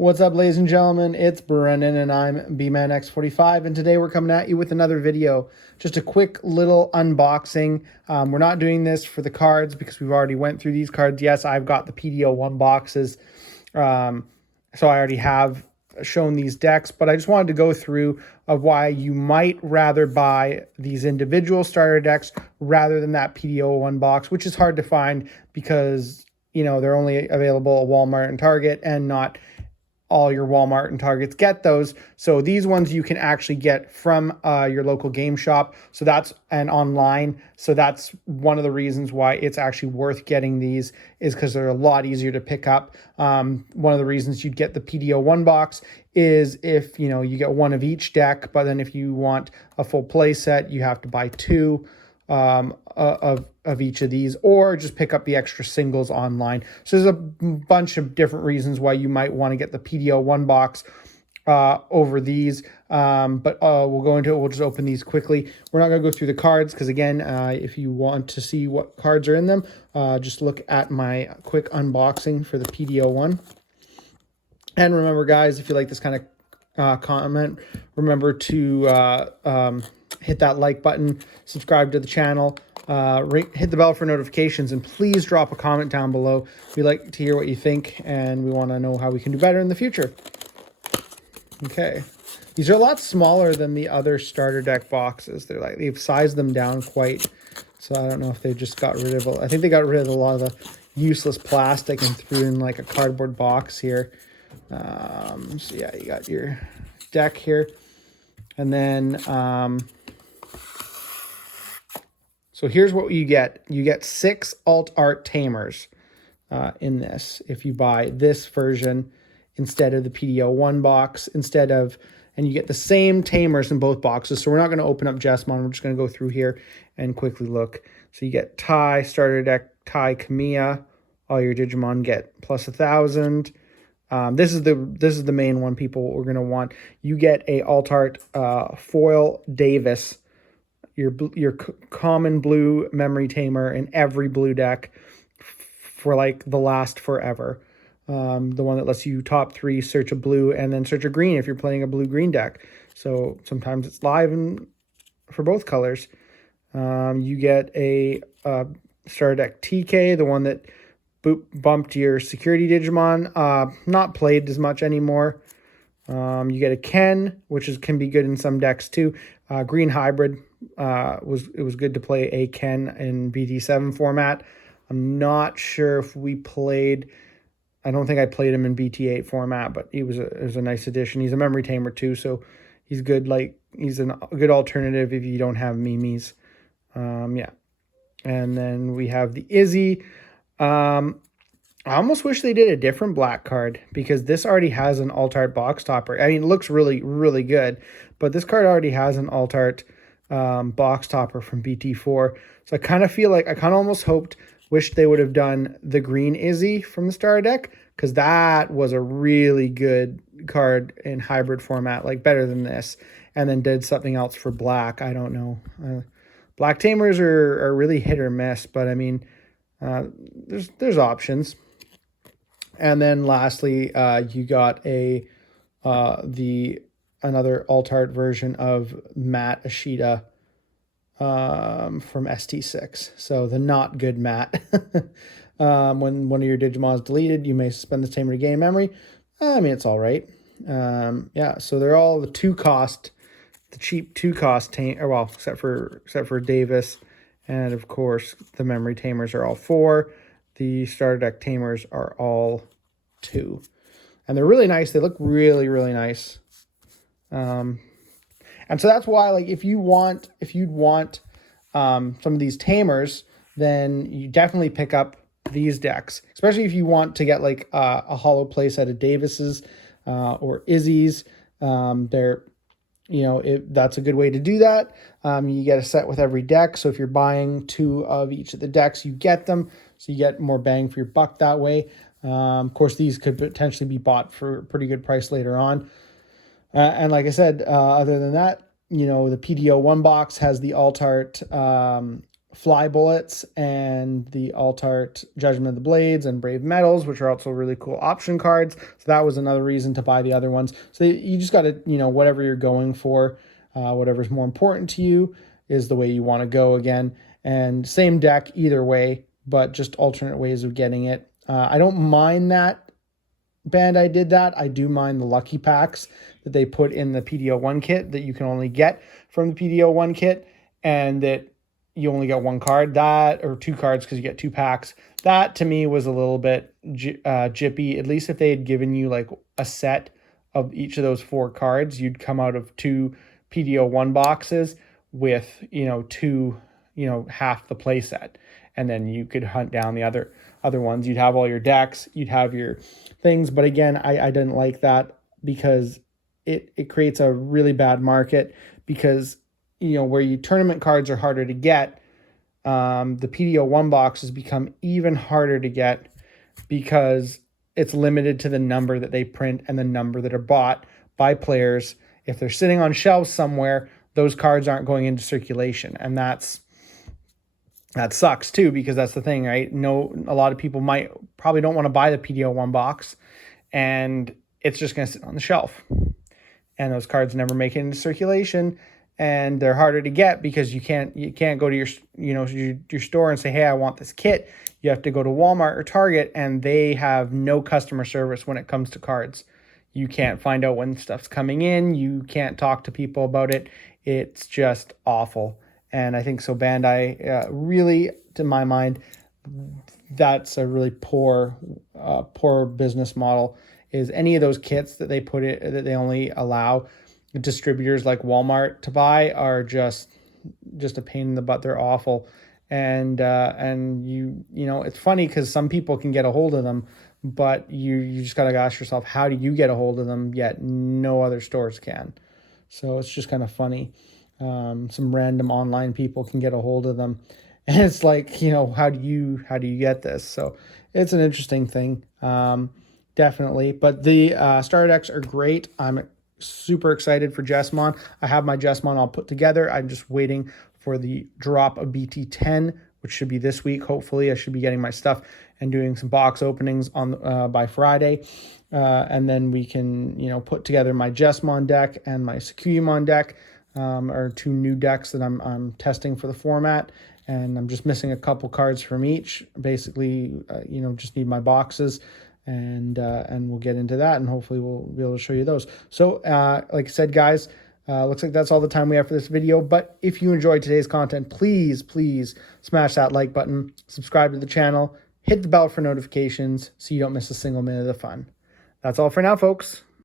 What's up, ladies and gentlemen? It's Brennan, and I'm BManX45, and today we're coming at you with another video. Just a quick little unboxing. We're not doing this for the cards because we've already went through these cards. Yes, I've got the PDO1 boxes, so I already have shown these decks, but I just wanted to go through of why you might rather buy these individual starter decks rather than that PDO1 box, which is hard to find because, you know, they're only available at Walmart and Target, and not all your Walmart and Targets get those. So these ones you can actually get from your local game shop. So that's online. So that's one of the reasons why it's actually worth getting these, is because they're a lot easier to pick up. One of the reasons you'd get the PDO1 box is if, you know, you get one of each deck, but then if you want a full play set, you have to buy two of each of these, or just pick up the extra singles online. So there's a bunch of different reasons why you might want to get the PDO1 box over these, but we'll go into it. We'll just open these quickly. We're not going to go through the cards because, again, if you want to see what cards are in them, just look at my quick unboxing for the PDO1. And remember, guys, if you like this kind of comment, remember to hit that like button, subscribe to the channel, hit the bell for notifications, and please drop a comment down below. We like to hear what you think, and we want to know how we can do better in the future. Okay, these are a lot smaller than the other starter deck boxes. They've sized them down quite, so I don't know if they just got rid of I think they got rid of a lot of the useless plastic and threw in like a cardboard box here. So yeah, you got your deck here, and then so here's what you get. You get 6 alt art tamers in this if you buy this version instead of the PDO1 box, and you get the same tamers in both boxes. So we're not going to open up Jesmon. We're just going to go through here and quickly look. So you get Tai, starter deck, Tai Kamiya. All your Digimon get plus 1,000. This is the main one people are going to want. You get a alt art foil Davis, your common blue memory tamer in every blue deck for like the last forever. The one that lets you top 3, search a blue, and then search a green if you're playing a blue-green deck. So sometimes it's live for both colors. You get a starter deck TK, the one that bumped your security Digimon. Not played as much anymore. You get a Ken, which can be good in some decks too. Green hybrid was good to play a Ken in BT7 format. I'm not sure if we played. I don't think I played him in BT8 format, but it was a nice addition. He's a memory tamer too, so he's good. Like, he's a good alternative if you don't have Mimis. Yeah, and then we have the Izzy. I almost wish they did a different black card, because this already has an alt art box topper. I mean, it looks really, really good, but this card already has an alt art box topper from BT4. So I kind of feel like I kind of almost wished they would have done the green Izzy from the starter deck, because that was a really good card in hybrid format, like better than this, and then did something else for black. I don't know. Black tamers are really hit or miss, but I mean, there's options. And then lastly, you got another alt art version of Matt Ashita from ST-6. So the not good Matt. When one of your Digimon is deleted, you may suspend the tamer to gain memory. I mean, it's all right. Yeah, so they're all the cheap 2-cost tamer, well, except for Davis, and of course the memory tamers are all 4. The starter deck tamers are all 2, and they're really nice. They look really, really nice. And so that's why, like, if you'd want some of these tamers, then you definitely pick up these decks, especially if you want to get like a hollow play set of Davises or Izzy's. That's a good way to do that. You get a set with every deck. So if you're buying 2 of each of the decks, you get them. So you get more bang for your buck that way. Of course, these could potentially be bought for a pretty good price later on. And like I said, other than that, you know, the PDO1 box has the alt art Fly Bullets and the Alt Art Judgment of the Blades and Brave Metals, which are also really cool option cards. So that was another reason to buy the other ones. So you just got to, whatever you're going for, whatever's more important to you is the way you want to go again. And same deck either way, but just alternate ways of getting it. I don't mind that Bandai did that. I do mind the lucky packs that they put in the PDO1 kit that you can only get from the PDO1 kit, and that you only get one card, that, or two cards because you get two packs. That to me was a little bit jippy. At least if they had given you like a set of each of those 4 cards, you'd come out of 2 PDO1 boxes with, two, half the play set. And then you could hunt down the other ones. You'd have all your decks, you'd have your things. But again, I didn't like that because it creates a really bad market, because where tournament cards are harder to get, the PDO1 boxes become even harder to get because it's limited to the number that they print and the number that are bought by players. If they're sitting on shelves somewhere, those cards aren't going into circulation, and that sucks too, because that's the thing, right? A lot of people probably don't want to buy the PDO1 box, and it's just going to sit on the shelf, and those cards never make it into circulation. And they're harder to get because you can't go to your store and say, hey, I want this kit. You have to go to Walmart or Target, and they have no customer service when it comes to cards. You can't find out when stuff's coming in. You can't talk to people about it. It's just awful. And I think so Bandai, really, to my mind, that's a really poor business model. Is any of those kits that they that they only allow distributors like Walmart to buy are just a pain in the butt. They're awful. And it's funny because some people can get a hold of them, but you just got to ask yourself, how do you get a hold of them yet no other stores can? So it's just kind of funny. Some random online people can get a hold of them, and it's like, how do you get this? So it's an interesting thing, definitely. But the starter decks are great. I'm super excited for Jesmon. I have my Jesmon all put together. I'm just waiting for the drop of BT10, which should be this week. Hopefully I should be getting my stuff and doing some box openings on by Friday. And then we can, put together my Jesmon deck and my Sakuyamon deck, are 2 new decks that I'm testing for the format. And I'm just missing a couple cards from each. Basically, just need my boxes. And we'll get into that, and hopefully we'll be able to show you those. So like I said, guys, looks like that's all the time we have for this video. But if you enjoyed today's content, please smash that like button, subscribe to the channel, hit the bell for notifications so you don't miss a single minute of the fun. That's all for now, folks.